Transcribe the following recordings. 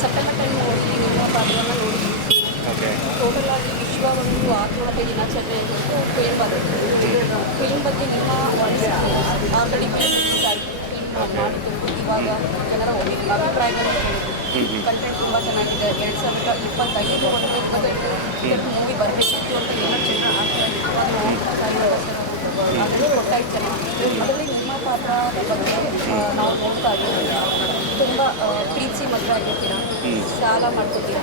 September time ನೋಡಿದ್ವಿ ನಿಮ್ಮ ಪಾತ್ರವನ್ನು ನೋಡಿದ್ವಿ ಓಕೆ ಟೋಟಲ್ ಆಗಿ ವಿಶ್ವ ಒಂದು ಆತ್ಮಹತ್ಯೆ ದಿನಾಚರಣೆ ಅಂತ ಫಿಲ್ಮ್ ಬಂದಿತ್ತು ಫಿಲ್ಮ್ ಬಗ್ಗೆ ನಿಮ್ಮ ಆಯಿತು ಫಿಲ್ಮ್ ಮಾಡಿದ್ದು ಇವಾಗ ಜನರ ಅಭಿಪ್ರಾಯಗಳನ್ನು ಕೇಳಿದ್ರು. ಕಂಟೆಂಟ್ ತುಂಬ ಚೆನ್ನಾಗಿದೆ. ಎರಡು ಸಾವಿರದ ಇಪ್ಪತ್ತೈದು ಒಂದು ಇಪ್ಪತ್ತೈದು ಮೂವಿ ಬರಬೇಕಿತ್ತು ಅಂತ ಏನೋ ಚಿತ್ರ ಅದರಲ್ಲಿ ಕೊಟ್ಟಾಯ್ತು ಚೆನ್ನಾಗಿ ಅದರಲ್ಲಿ ನಿಮ್ಮ ಪಾತ್ರ ಬಗ್ಗೆ ಆ, ನಾವು ನೋಡ್ತಾ ಇದ್ದೀವಿ ತುಂಬ ಪ್ರೀತಿ ಮದುವೆ ಆಗಿರ್ತೀರ? ಸಾಲ ಮಾಡ್ಕೊತೀರ?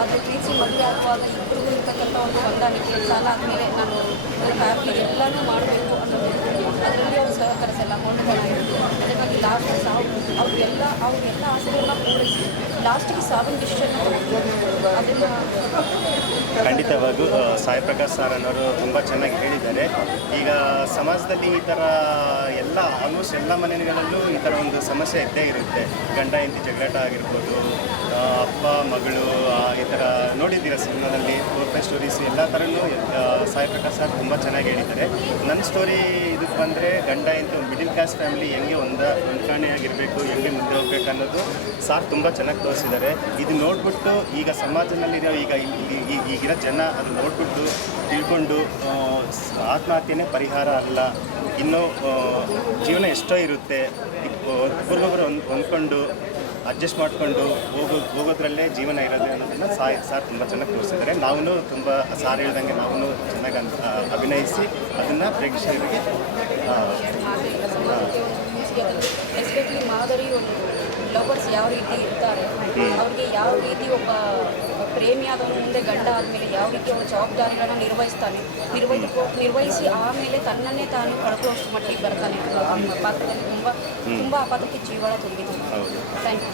ಆದರೆ ಪ್ರೀತಿ ಮದುವೆ ಆಗುವಾಗ ಇಬ್ಬರಿಗೂ ಇರ್ತಕ್ಕಂಥ ಒಂದು ಹೊಂದಾಣಿಕೆ ಸಾಲ ಆದಮೇಲೆ ನಾನು ನನ್ನ ಫ್ಯಾಮಿಲಿ ಎಲ್ಲನೂ ಮಾಡಬೇಕು ಅನ್ನೋದು ಅದರಲ್ಲಿ ಅವ್ರು ಸಹಕರಿಸಲ್ಲ ಹೊಂದ್ಕೊಳ್ಳೋದು ಅದಕ್ಕಾಗಿ ಲಾಸ್ಟ್ ಸಾವು ಅವ್ರಿಗೆಲ್ಲ ಅವ್ರಿಗೆಲ್ಲ ಆಸೆಗಳನ್ನ ಪೂರೈಸಿ ಲಾಸ್ಟಿಗೆ ಸಾವಿನ ಡಿಸಿಷನ್ ಖಂಡಿತವಾಗೂ ಸಾಯಿ ಪ್ರಕಾಶ್ ಸರ್ ಅನ್ನೋರು ತುಂಬ ಚೆನ್ನಾಗಿ ಹೇಳಿದ್ದಾರೆ. ಈಗ ಸಮಾಜದಲ್ಲಿ ಈ ಥರ ಎಲ್ಲ ಆಲ್ಮೋಸ್ಟ್ ಎಲ್ಲ ಮನೆಗಳಲ್ಲೂ ಈ ಥರ ಒಂದು ಸಮಸ್ಯೆ ಇದ್ದೇ ಇರುತ್ತೆ. ಗಂಡ, ಹೆಂಡತಿ ಜಗಳಾಟ ಆಗಿರ್ಬೋದು ಅಪ್ಪ, ಮಗಳು ಥರ ನೋಡಿದ್ದೀರ ಸಿನಿಮಾದಲ್ಲಿ ಓಪನ್ ಸ್ಟೋರೀಸ್ ಎಲ್ಲ ಥರನೂ ಸಾಯಿ ಪ್ರಕಾಶ್ ಸರ್ ತುಂಬ ಚೆನ್ನಾಗಿ ಹೇಳಿದ್ದಾರೆ. ನನ್ನ ಸ್ಟೋರಿ ಇದಕ್ಕೆ ಬಂದರೆ ಗಂಡ ಇಂತ ಮಿಡಿಲ್ ಕ್ಲಾಸ್ ಫ್ಯಾಮಿಲಿ ಹೆಂಗೆ ಒಂದ ಹೊಂದಾಣಿಯಾಗಿರಬೇಕು ಹೆಂಗೆ ಮುಂದೆ ಹೋಗ್ಬೇಕು ಅನ್ನೋದು ಸಾರ್ ತುಂಬ ಚೆನ್ನಾಗಿ ತೋರಿಸಿದ್ದಾರೆ. ಇದು ನೋಡ್ಬಿಟ್ಟು ಈಗ ಸಮಾಜದಲ್ಲಿರೋ ಈಗ ಈಗಿರೋ ಜನ ಅದು ನೋಡ್ಬಿಟ್ಟು ತಿಳ್ಕೊಂಡು ಆತ್ಮಹತ್ಯೆನೇ ಪರಿಹಾರ ಅಲ್ಲ, ಇನ್ನೂ ಜೀವನ ಎಷ್ಟೋ ಇರುತ್ತೆ. ಒಬ್ಬರಿಗೊಬ್ಬರು ಹೊಂದ್ ಹೊಂದ್ಕೊಂಡು ಅಡ್ಜಸ್ಟ್ ಮಾಡಿಕೊಂಡು ಹೋಗೋ ಹೋಗೋದ್ರಲ್ಲೇ ಜೀವನ ಇರೋದು ಅನ್ನೋದನ್ನು ಸಾಯ್ ಸಾರ್ ತುಂಬ ಚೆನ್ನಾಗಿ ತೋರಿಸಿದ್ದಾರೆ. ನಾವು ತುಂಬ ಸಾರ್ ಹೇಳ್ದಂಗೆ ನಾವು ಚೆನ್ನಾಗಿ ಅಭಿನಯಿಸಿ ಅದನ್ನು ಪ್ರೇಕ್ಷಕರಿಗೆ ಎಸ್ಪೆಷಲಿ ಮಾದರಿ ಒಂದು ಲವರ್ಸ್ ಯಾವ ರೀತಿ ಇರ್ತಾರೆ ಅವ್ರಿಗೆ ಯಾವ ರೀತಿ ಒಬ್ಬ ಪ್ರೇಮಿಯಾದವನು ಮುಂದೆ ಗಂಡ ಆದಮೇಲೆ ಯಾವ ರೀತಿ ಅವನ ಜವಾಬ್ದಾರಿಗಳನ್ನು ನಿರ್ವಹಿಸ್ತಾನೆ? ನಿರ್ವಹಿಸಿ ನಿರ್ವಹಿಸಿ ಆಮೇಲೆ ತನ್ನನ್ನೇ ತಾನು ಕಳ್ಕೊಳ್ಳೋಷ್ಟು ಮಟ್ಟಿಗೆ ಬರ್ತಾನೆ. ಆ ಪಾತ್ರದಲ್ಲಿ ತುಂಬ ತುಂಬ ಆ ಪಾತ್ರಕ್ಕೆ ಜೀವಳ ತುಂಬಿದೆ. Thank you